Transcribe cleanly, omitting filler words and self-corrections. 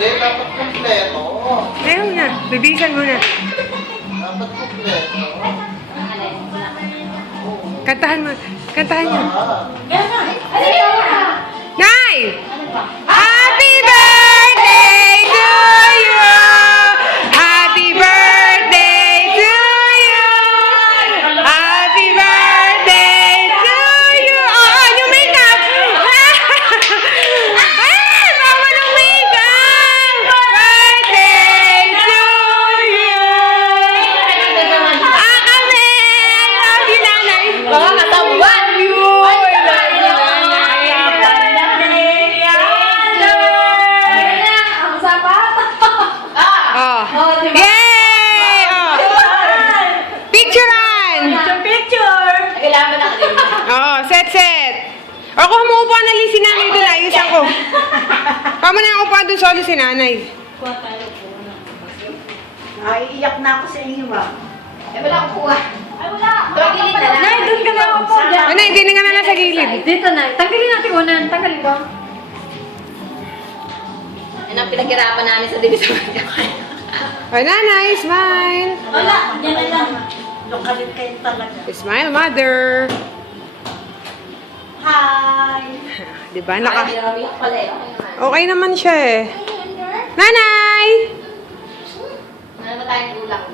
Hindi, dapat kompleto. Ayaw na. Bibisan mo na. Dapat kompleto. Kantahan mo. Kantahan niyo. Ah. Nay! Happy birthday to you! Happy birthday to you! Happy birthday to you! Oh, yung makeup! Ah! Mama ng makeup! Birthday to you! Ah, kami! Love you, nanay! Mga katawan! Ay, love you, Oh. Yay! Oh. Picturean! Picture! Kailangan na kanina. Oo, set. O, kung umuupo na lang si nanay doon, ayusan ko. Kama na ang upuan doon, solo si nanay. Ay, iyak na ako sa inyo ba? Eh, wala akong kuha. Ay, wala. Tawagilin na lang. Nay, doon ka na ako po. Ano, hindi na nga na nasa gilid. Dito na. Tanggalin natin unan. Tanggalin ba? Yan ang pinaghirapan namin sa division. Ay, nanay, smile. Wala. Yan na lang. Lokalin kayo talaga. Smile, mother. Hi! Diba, naka... Ay, iyak pala eh. Okay naman. Okay naman siya eh. Nanay! Ano ba tayong kulang?